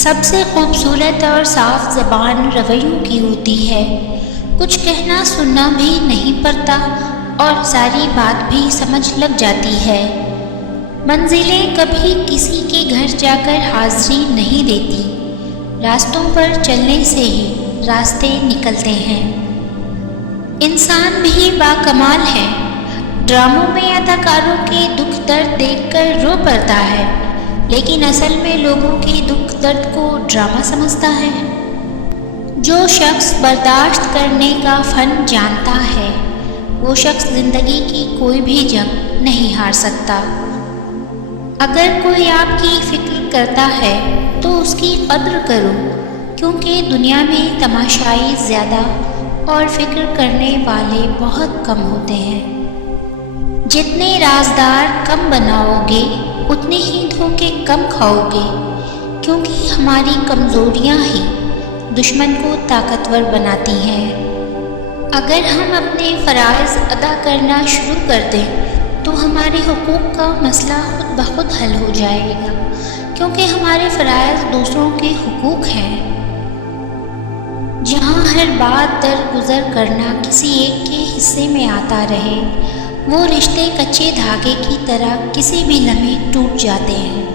سب سے خوبصورت اور صاف زبان رویوں کی ہوتی ہے۔ کچھ کہنا سننا بھی نہیں پڑتا اور ساری بات بھی سمجھ لگ جاتی ہے۔ منزلیں کبھی کسی کے گھر جا کر حاضری نہیں دیتی، راستوں پر چلنے سے ہی راستے نکلتے ہیں۔ انسان بھی باکمال ہے، ڈراموں میں اداکاروں کے دکھ درد دیکھ کر رو پڑتا ہے، لیکن اصل میں لوگوں کے دکھ درد کو ڈرامہ سمجھتا ہے۔ جو شخص برداشت کرنے کا فن جانتا ہے، وہ شخص زندگی کی کوئی بھی جنگ نہیں ہار سکتا۔ اگر کوئی آپ کی فکر کرتا ہے تو اس کی قدر کرو، کیونکہ دنیا میں تماشائی زیادہ اور فکر کرنے والے بہت کم ہوتے ہیں۔ جتنے رازدار کم بناؤ گے اتنے ہی دھوکے کم کھاؤ گے، کیونکہ ہماری کمزوریاں ہی دشمن کو طاقتور بناتی ہیں۔ اگر ہم اپنے فرائض ادا کرنا شروع کر دیں تو ہمارے حقوق کا مسئلہ خود بخود حل ہو جائے گا، کیونکہ ہمارے فرائض دوسروں کے حقوق ہیں۔ جہاں ہر بات درگزر کرنا کسی ایک کے حصے میں آتا رہے، وہ رشتے کچے دھاگے کی طرح کسی بھی لمحے ٹوٹ جاتے ہیں۔